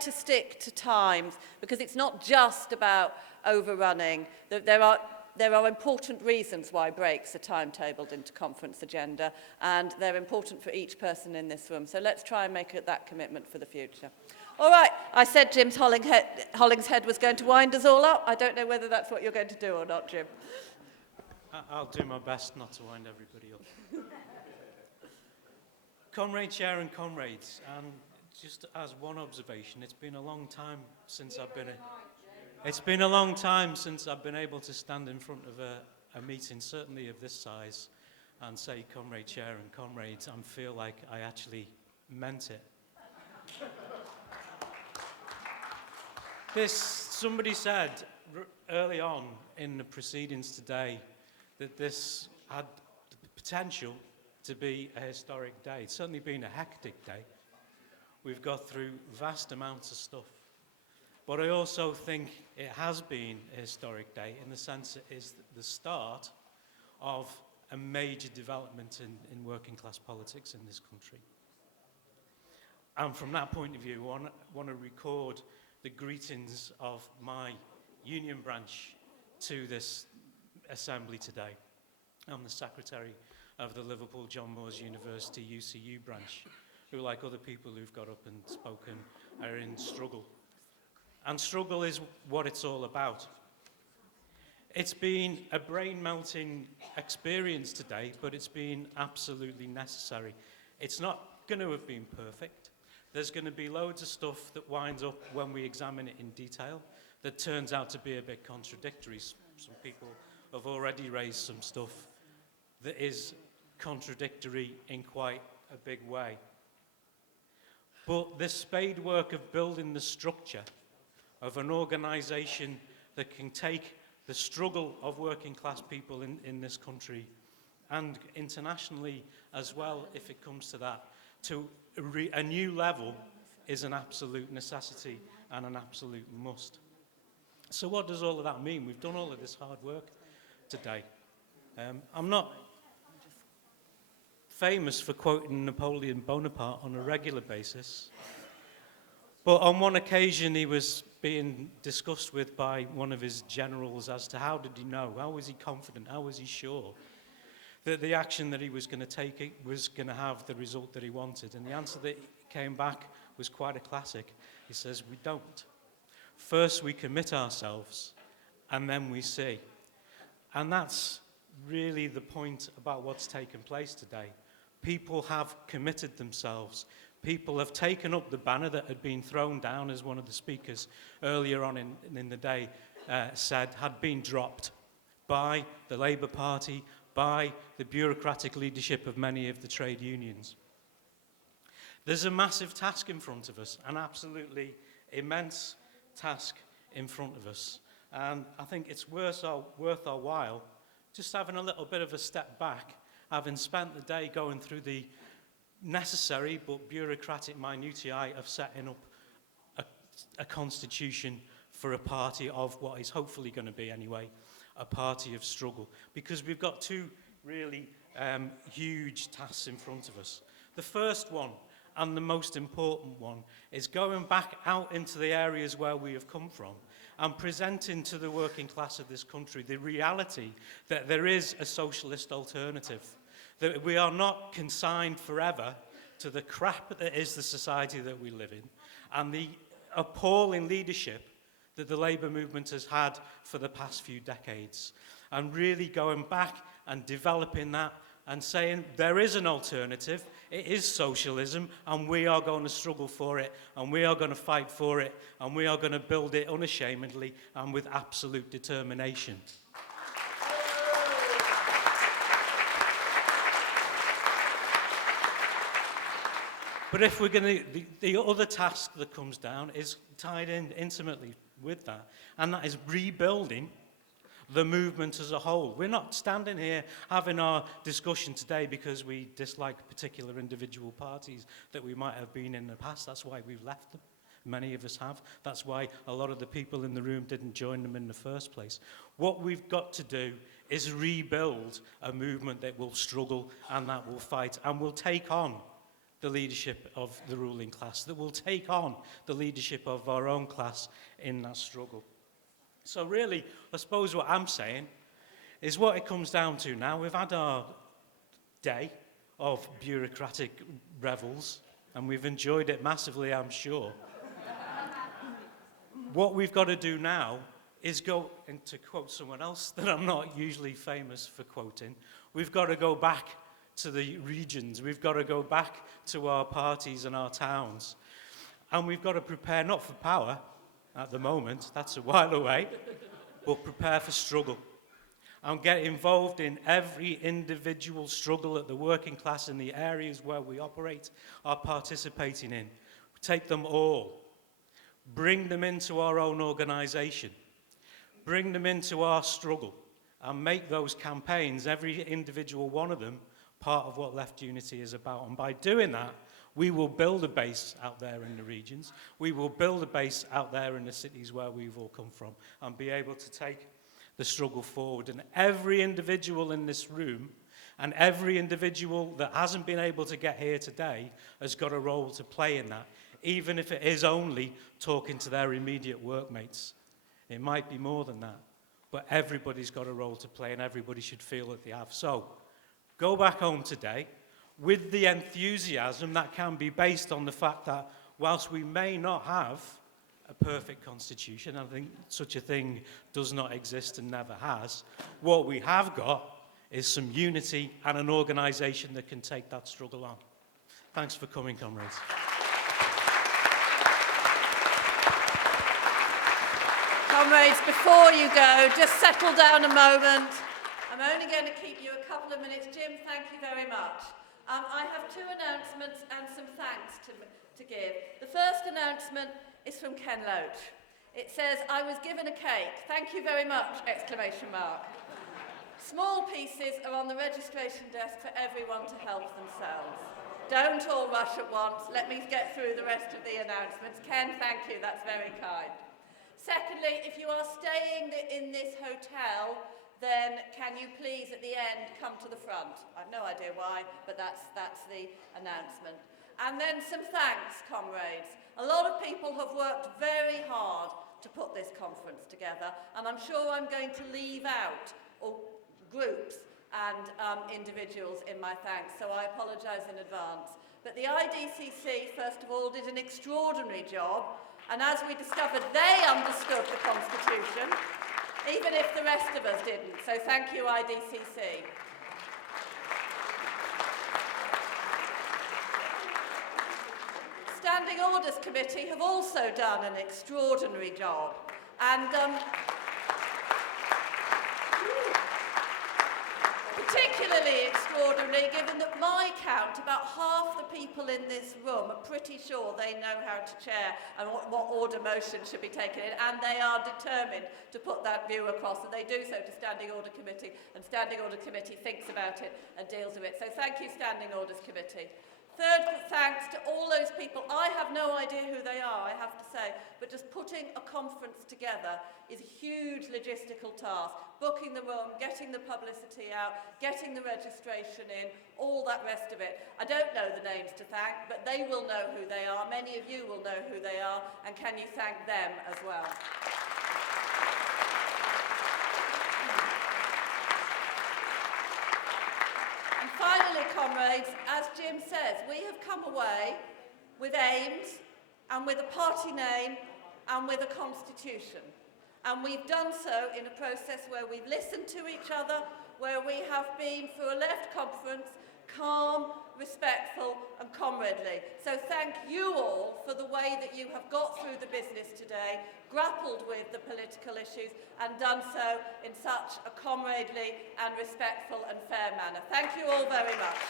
to stick to times, because it's not just about overrunning. There are important reasons why breaks are timetabled into conference agenda, and they're important for each person in this room. So let's try and make that commitment for the future. All right, I said Jim Hollingshead was going to wind us all up. I don't know whether that's what you're going to do or not, Jim. I'll do my best not to wind everybody up. Comrade Chair and comrades, and just as one observation, it's been a long time since I've been able to stand in front of a meeting, certainly of this size, and say Comrade Chair and comrades, and feel like I actually meant it. Somebody said early on in the proceedings today that this had the potential to be a historic day. It's certainly been a hectic day. We've got through vast amounts of stuff. But I also think it has been a historic day in the sense it is the start of a major development in working class politics in this country. And from that point of view, I want to record the greetings of my union branch to this assembly today. I'm the secretary of the Liverpool John Moores University UCU branch, who, like other people who've got up and spoken, are in struggle. And struggle is what it's all about. It's been a brain-melting experience today, but it's been absolutely necessary. It's not going to have been perfect. There's going to be loads of stuff that winds up when we examine it in detail that turns out to be a bit contradictory. Some people have already raised some stuff that is contradictory in quite a big way. But the spade work of building the structure of an organisation that can take the struggle of working class people in this country and internationally as well, if it comes to that, to a new level is an absolute necessity and an absolute must. So what does all of that mean? We've done all of this hard work today. I'm not famous for quoting Napoleon Bonaparte on a regular basis, but on one occasion he was being discussed with by one of his generals as to how did he know, how was he confident, how was he sure that the action that he was going to take was going to have the result that he wanted. And the answer that came back was quite a classic. He says, we don't. First we commit ourselves, and then we see. And that's really the point about what's taken place today. People have committed themselves. People have taken up the banner that had been thrown down, as one of the speakers earlier on in the day said, had been dropped by the Labour Party, by the bureaucratic leadership of many of the trade unions. There's a massive task in front of us, an absolutely immense task in front of us. And I think it's worth our while just having a little bit of a step back, having spent the day going through the necessary but bureaucratic minutiae of setting up a constitution for a party of what is hopefully going to be, anyway, a party of struggle. Because we've got two really huge tasks in front of us. The first one, and the most important one, is going back out into the areas where we have come from and presenting to the working class of this country the reality that there is a socialist alternative, that we are not consigned forever to the crap that is the society that we live in and the appalling leadership that the Labour movement has had for the past few decades, and really going back and developing that and saying there is an alternative, it is socialism, and we are going to struggle for it, and we are going to fight for it, and we are going to build it unashamedly and with absolute determination. But if we're going to, the other task that comes down is tied in intimately with that, and that is rebuilding the movement as a whole. We're not standing here having our discussion today because we dislike particular individual parties that we might have been in the past. That's why we've left them. Many of us have. That's why a lot of the people in the room didn't join them in the first place. What we've got to do is rebuild a movement that will struggle and that will fight and will take on the leadership of the ruling class, that will take on the leadership of our own class in that struggle. So really, I suppose what I'm saying is what it comes down to now. We've had our day of bureaucratic revels, and we've enjoyed it massively, I'm sure. What we've got to do now is go, and to quote someone else that I'm not usually famous for quoting, we've got to go back to the regions, we've got to go back to our parties and our towns, and we've got to prepare not for power at the moment, that's a while away, but prepare for struggle and get involved in every individual struggle that the working class in the areas where we operate are participating in. Take them all, bring them into our own organisation, bring them into our struggle, and make those campaigns, every individual one of them, part of what Left Unity is about. And by doing that, we will build a base out there in the regions, we will build a base out there in the cities where we've all come from, and be able to take the struggle forward. And every individual in this room, and every individual that hasn't been able to get here today, has got a role to play in that, even if it is only talking to their immediate workmates. It might be more than that, but everybody's got a role to play, and everybody should feel that they have. So, go back home today with the enthusiasm that can be based on the fact that whilst we may not have a perfect constitution, I think such a thing does not exist and never has, what we have got is some unity and an organisation that can take that struggle on. Thanks for coming, comrades. Comrades, before you go, just settle down a moment. I'm only going to keep you a couple of minutes. Jim, thank you very much. I have two announcements and some thanks to give. The first announcement is from Ken Loach. It says, "I was given a cake. Thank you very much!" Exclamation mark. Small pieces are on the registration desk for everyone to help themselves. Don't all rush at once. Let me get through the rest of the announcements. Ken, thank you. That's very kind. Secondly, if you are staying in this hotel, then can you please, at the end, come to the front? I've no idea why, but that's the announcement. And then some thanks, comrades. A lot of people have worked very hard to put this conference together, and I'm sure I'm going to leave out groups and individuals in my thanks, so I apologise in advance. But the IDCC, first of all, did an extraordinary job, and as we discovered, they understood the Constitution, even if the rest of us didn't. So thank you, IDCC. Standing Orders Committee have also done an extraordinary job, and particularly extraordinary given that my count, about half the people in this room are pretty sure they know how to chair and what order motion should be taken in, and they are determined to put that view across, and they do so to Standing Order Committee, and Standing Order Committee thinks about it and deals with it. So thank you, Standing Orders Committee. Third, thanks to all those people. I have no idea who they are, I have to say, but just putting a conference together is a huge logistical task. Booking the room, getting the publicity out, getting the registration in, all that rest of it. I don't know the names to thank, but they will know who they are. Many of you will know who they are, and can you thank them as well? Finally, comrades, as Jim says, we have come away with aims and with a party name and with a constitution. And we've done so in a process where we've listened to each other, where we have been, for a left conference, calm, respectful and comradely. So thank you all for the way that you have got through the business today, grappled with the political issues and done so in such a comradely and respectful and fair manner. Thank you all very much.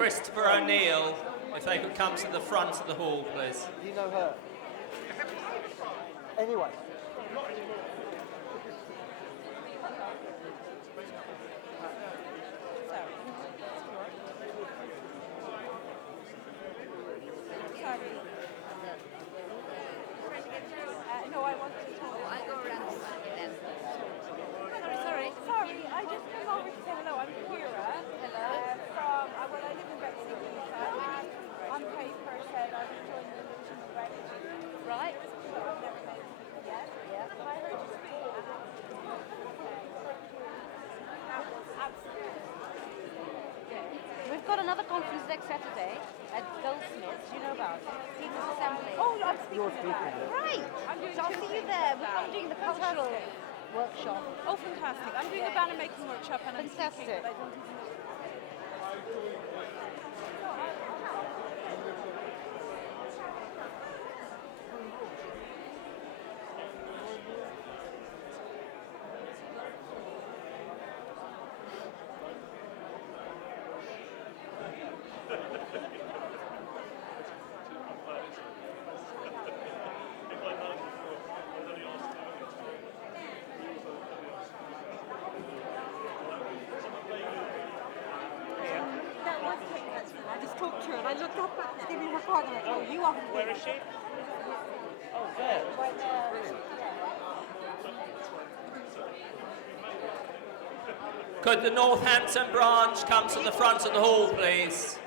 Christopher O'Neill, if they could come to the front of the hall, please. You know her. Anyway. No, I want to talk. I go around then. Sorry, I just came over to say hello. I'm Kira. Hello. From, well, I live in Bexley, on paper said I was joining the Illusion of Gratitude. Right. But I've never made it yet. Yeah. I heard you speak. Absolutely. We've got another conference next Saturday at Goldsmiths. You know about it. People's Assembly. Oh, I'm speaking about it. Right. So I'll see you there. I'm doing the cultural workshop. Oh, fantastic. I'm doing a banner making workshop and I'm Fantastic. speaking, but I don't even know. That was Kate Hudson. I just talked to her and I looked up at Stephen in her car and I'm like, oh, you are. Where is she? Oh, there. Right there. Could the Northampton branch come to the front of the hall, please?